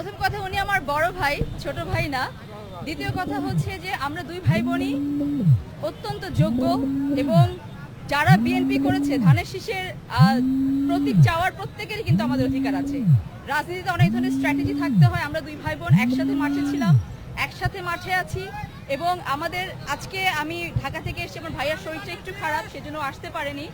প্রথম কথা, উনি আমার বড় ভাই, ছোট ভাই না। দ্বিতীয় কথা হচ্ছে যে, আমরা দুই ভাই বোনই অত্যন্ত যোগ্য এবং যারা বিএনপি করেছে, ধানের শীষের প্রতীক চাওয়ার প্রত্যেকেরই কিন্তু আমাদের অধিকার আছে। রাজনীতিতে অনেক ধরনের স্ট্র্যাটেজি থাকতে হয়, আমরা দুই ভাই বোন একসাথে মাঠে ছিলাম, একসাথে মাঠে আছি এবং আমাদের, আজকে আমি ঢাকা থেকে এসে আমার ভাইয়ার শরীরটা একটু খারাপ, সেজন্য আসতে পারেনি।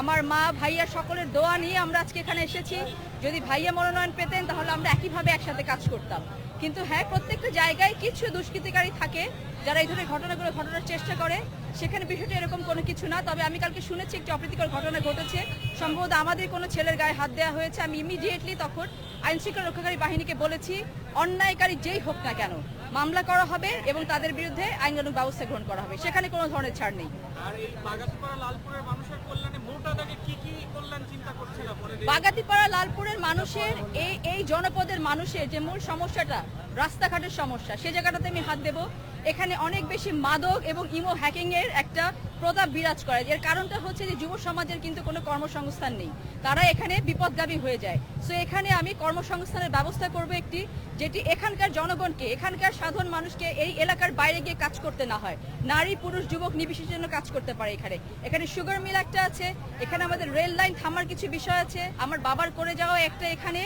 আমার মা, ভাইয়া সকলের দোয়া নিয়ে আমরা আজকে এখানে এসেছি। যদি ভাইয়া মনোনয়ন পেতেন, তাহলে আমরা একইভাবে একসাথে কাজ করতাম। কিন্তু হ্যাঁ প্রত্যেকটা জায়গায় কিছু দুষ্কৃতিকারী থাকে যারা এই ধরনের ঘটনাগুলো ঘটনার চেষ্টা করে। সেখানে বিষয়টা এরকম কোনো কিছু না তবে আমি কালকে শুনেছি একটি অপ্রীতিকর ঘটনা ঘটেছে। সম্ভবত আমাদের কোনো ছেলের গায়ে হাত দেওয়া হয়েছে। আমি ইমিডিয়েটলি তখন আইন শৃঙ্খলা রক্ষাকারী বাহিনীকে বলেছি অন্যায়কারী যেই হোক না কেন মামলা করা হবে এবং তাদের বিরুদ্ধে আইনানুগ ব্যবস্থা গ্রহণ করা হবে। সেখানে কোনো ধরনের ছাড় নেই। বাগাতিপাড়া লালপুরের মানুষের এই- বাগাতিপাড়া লালপুরের মানুষের এই এই জনপদের মানুষের যে মূল সমস্যাটা রাস্তাঘাটের সমস্যা সে জায়গাটাতে আমি হাত দেব। এখানে অনেক বেশি মাদক এবং ইমো হ্যাকিং এর একটা প্রতাপ বিরাজ করে, এর কারণটা হচ্ছে যে যুব সমাজের কিন্তু কোনো কর্মসংস্থান নেই। তারা এখানে বিপদগামী হয়ে যায়। সো এখানে আমি কর্মসংস্থানের ব্যবস্থা করব একটি, যেটি এখানকার জনগণকে, এখানকার সাধারণ মানুষকে এই এলাকার বাইরে গিয়ে কাজ করতে না হয়। নারী, পুরুষ, যুবক নির্বিশেষে জন্য কাজ করতে পারে এখানে। এখানে সুগার মিল একটা আছে, এখানে আমাদের রেল লাইন থামার কিছু বিষয় আছে। আমার বাবার করে যাওয়া একটা এখানে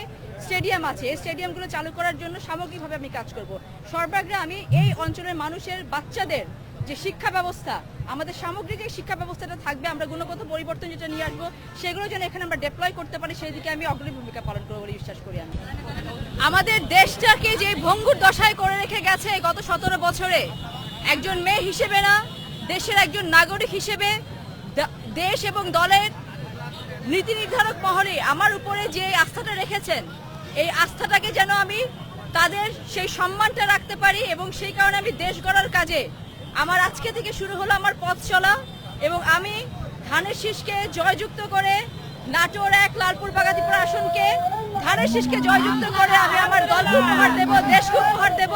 স্টেডিয়াম আছে। এই স্টেডিয়ামগুলো চালু করার জন্য সামগ্রিকভাবে আমি কাজ করব। সর্বাগ্রে আমি এই অঞ্চলের মানুষের, বাচ্চাদের যে শিক্ষা ব্যবস্থা, আমাদের সামগ্রিক এই শিক্ষা ব্যবস্থাটা থাকবে, আমরা গুণগত পরিবর্তন যেটা নিয়ে আসব, সেগুলো যেন এখানে আমরা ডেপ্লয় করতে পারি, সেই দিকে আমি অগ্রণী ভূমিকা পালন করব বলে বিশ্বাস করি আমি। আমাদের দেশটাকে যে ভঙ্গুর দশায় করে রেখে গেছে গত সতেরো বছরে, একজন মেয়ে হিসেবে না, দেশের একজন নাগরিক হিসেবে দেশ এবং দলের নীতি নির্ধারক মহলে আমার উপরে যে আস্থাটা রেখেছেন, এই আস্থাটাকে যেন আমি তাদের সেই সম্মানটা রাখতে পারি এবং সেই কারণে আমি দেশ গড়ার কাজে আমার আজকে থেকে শুরু হলো আমার পথ চলা এবং আমি ধানের শীষকে জয়যুক্ত করে নাটোর এক লালপুর বাগাতিপুর আসনকে ধানের শীষকে জয়যুক্ত করে আমি আমার দলকে উপহার দেব দেশকে উপহার দেব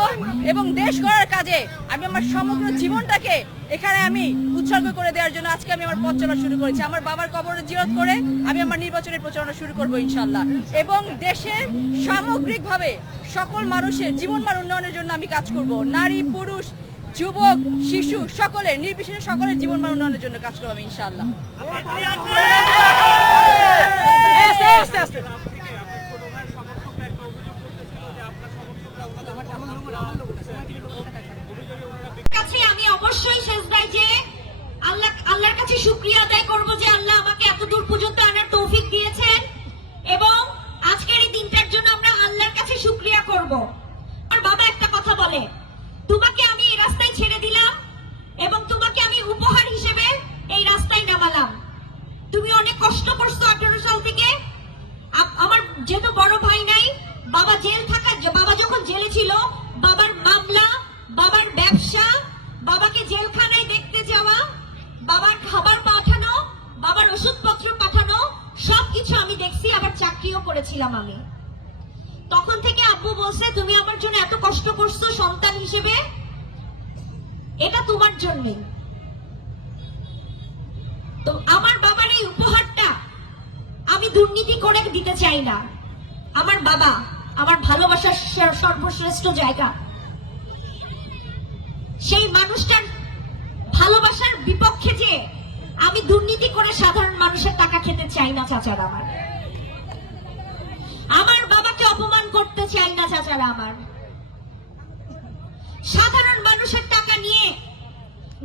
এবং দেশ গড়ার কাজে আমি আমার সমগ্র জীবনটাকে এখানে আমি উৎসর্গ করে দেওয়ার জন্য আজকে আমি আমার পথ চলা শুরু করেছি। আমার বাবার কবর জিরত করে আমি আমার নির্বাচনের প্রচারণা শুরু করব ইনশাল্লাহ। এবং দেশের সামগ্রিকভাবে সকল মানুষের জীবনমান উন্নয়নের জন্য আমি কাজ করব। নারী, পুরুষ যুবক, শিশু, সকলের, নির্বিশেষে সকলের জীবনমান উন্নয়নের জন্য কাজ করব আমি আমি অবশ্যই শেষদায় যে আল্লাহ, আল্লাহর কাছে শুক্রিয়া যে আল্লাহ আমাকে এত দূর আনার দিয়েছেন এবং আজকের এই দিনটার জন্য আমরা আল্লাহর কাছে শুক্রিয়া করব। আর বাবা একটা কথা বলে, তোমাকে করেছিলাম আমি। তখন থেকে আব্বু বলছে, তুমি আমার জন্য এত কষ্ট করছ সন্তান হিসেবে? এটা তোমার জন্যই তো আমার বাবার এই উপহারটা আমি দুর্নীতি করে দিতে চাই না। আমার বাবা আমার ভালোবাসার সর্বশ্রেষ্ঠ জায়গা। সেই মানুষটার ভালোবাসার বিপক্ষে যে আমি দুর্নীতি করে সাধারণ মানুষের টাকা খেতে চাই না, চাচার আমার। চাই না চাচারা আমার। সাধারণ মানুষের টাকা নিয়ে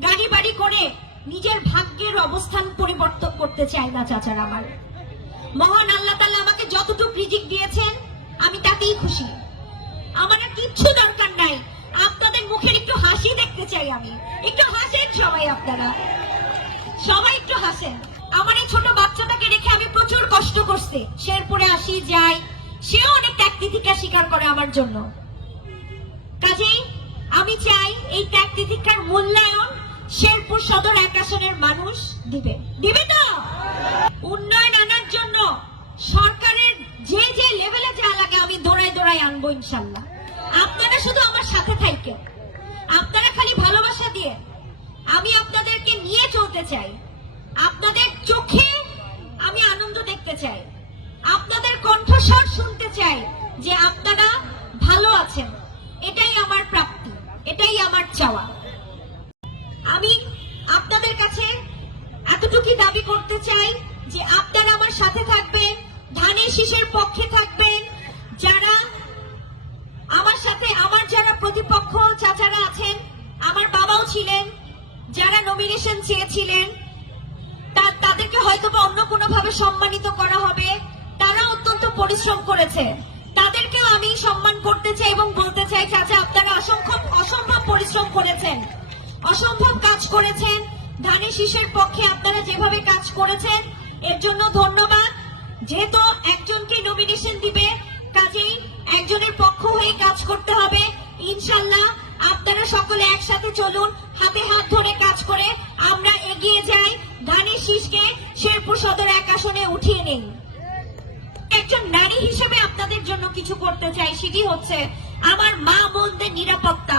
গাড়ি বাড়ি করে নিজের ভাগ্যের অবস্থান পরিবর্তন করতে চাই না চাচারা আমার। মহান আল্লাহ তাআলা আমাকে যতটুকু রিজিক দিয়েছেন, আমি তাতেই খুশি। আমার আর কিচ্ছু দরকার নাই। আপনাদের মুখের একটু হাসি দেখতে চাই আমি। একটু হাসেন সবাই আপনারা। সবাই একটু হাসেন। আমার এই ছোট বাচ্চাটাকে রেখে আমি প্রচুর কষ্ট করছি। শেরপুরে আসি, যাই। সেও অনেক ত্যাগ তিথিকা স্বীকার করে আমার জন্য। কাজেই আমি চাই এই ত্যাগ তিথিকার মূল্যায়ন শেরপুর সদর এক আসনের মানুষ দিবে। দিবে তো? উন্নয়ন আনার জন্য সরকারের যে যে লেভেলে যা লাগে আমি দৌড়াই দৌড়াই আনব ইনশাল্লাহ। আপনারা শুধু আমার সাথে থাকেন আপনারা খালি ভালোবাসা দিয়ে আমি আপনাদেরকে নিয়ে চলতে চাই। আপনাদের চোখে আমি আনন্দ দেখতে চাই। আপনাদের শুনতে চাই যে আপনারা ভালো আছেন। এটাই আমার প্রাপ্তি, এটাই আমার চাওয়া। আমি আপনাদের কাছে এতটুকু দাবি করতে চাই যে আপনারা আমার সাথে থাকবেন, ধানের শীষের পক্ষে থাকবেন, যারা আমার সাথে, আমার যারা প্রতিপক্ষ চাচারা আছেন, আমার বাবাও ছিলেন, যারা নমিনেশন চেয়েছিলেন তাদেরকে হয়তো বা অন্য কোনো ভাবে সম্মানিত করা হবে। পরিশ্রম করেছে। তাদেরকেও আমি সম্মান করতে চাই এবং বলতে চাই, চাচা, আপনারা অসংখ্য, অসম্ভব পরিশ্রম করেছেন। অসম্ভব কাজ করেছেন। ধানের শীষের পক্ষে আপনারা যেভাবে কাজ করেছেন, এর জন্য ধন্যবাদ। যেহেতু একজনকে নমিনেশন দিবে, কাজেই একজনের পক্ষ হয়ে কাজ করতে হবে। ইনশাল্লাহ আপনারা সকলে একসাথে চলুন, হাতে হাত ধরে কাজ করে আমরা এগিয়ে যাই। ধানের শীষকে শেরপুর সদর এক আসনে উঠিয়ে নিন। একজন নারী হিসেবে আপনাদের জন্য কিছু করতে চাই, সেটি হচ্ছে আমার মা বোনদের নিরাপত্তা।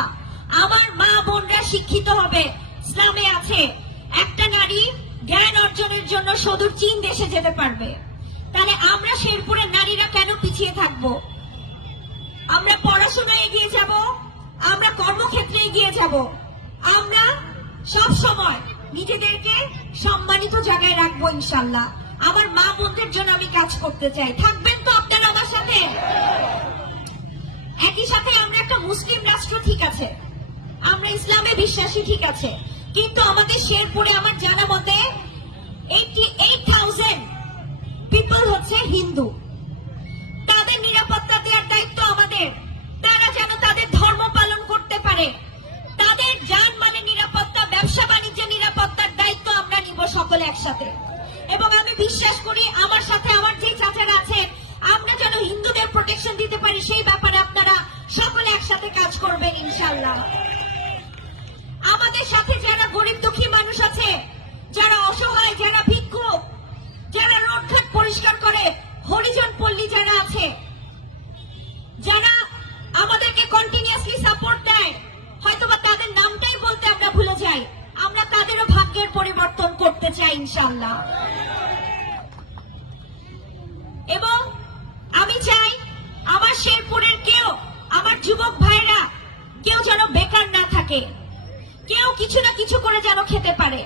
আমার মা বোনরা শিক্ষিত হবে। ইসলামে আছে, একটা নারী জ্ঞান অর্জনের জন্য সদূর চীন দেশে যেতে পারবে। তাহলে আমরা শেরপুরের নারীরা কেন পিছিয়ে থাকব? আমরা পড়াশোনায় এগিয়ে যাব, আমরা কর্মক্ষেত্রে এগিয়ে যাব। আমরা সব সময় নিজেদেরকে সম্মানিত জায়গায় রাখব ইনশাল্লাহ। আমার মা বোনদের জন্য আমি কাজ করতে চাই। থাকবেন তো আপনারা আমার সাথে? একই সাথে আমরা একটা মুসলিম রাষ্ট্র ঠিক আছে। আমরা ইসলামে বিশ্বাসী ঠিক আছে। কিন্তু আমাদের শেরপুরে আমার জানা মতে পিপল হচ্ছে হিন্দু। তাদের নিরাপত্তা দেওয়ার দায়িত্ব আমাদের। তারা যেন তাদের ধর্ম পালন করতে পারে। তাদের যান মানে নিরাপত্তা ব্যবসা বাণিজ্য নিরাপত্তার দায়িত্ব আমরা নিব সকলে একসাথে। বিশ্বাস করি আমার সাথে আমার যে চাচারা আছেন, আমরা যেন হিন্দুদের প্রোটেকশন দিতে পারি, সেই ব্যাপারে আপনারা সকলে একসাথে কাজ করবেন ইনশাল্লাহ আমাদের সাথে যারা গরিব দুঃখী মানুষ আছে, যারা অসহায়, যারা ভিক্ষুক, যারা রোডঘাট পরিষ্কার করে, হরিজন পল্লী যারা আছে, যারা আমাদেরকে কন্টিনিউয়াসলি সাপোর্ট দেয়, হয়তোবা তাদের নামটাই বলতে আমরা ভুলে যাই, আমরা তাদেরও ভাগ্যের পরিবর্তন করতে চাই ইনশাল্লাহ যুবক ভাইরা, কেউ যেন বেকার না থাকে, কেউ কিছু না কিছু করে যেন খেতে পারে।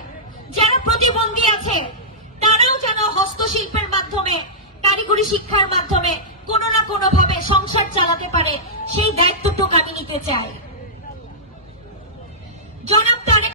যারা প্রতিবন্ধী আছে, তারাও যেন হস্তশিল্পের মাধ্যমে, কারিগরি শিক্ষার মাধ্যমে কোন না কোনো ভাবে সংসার চালাতে পারে, সেই দায়িত্বটুকু আমি নিতে চাই। জনাব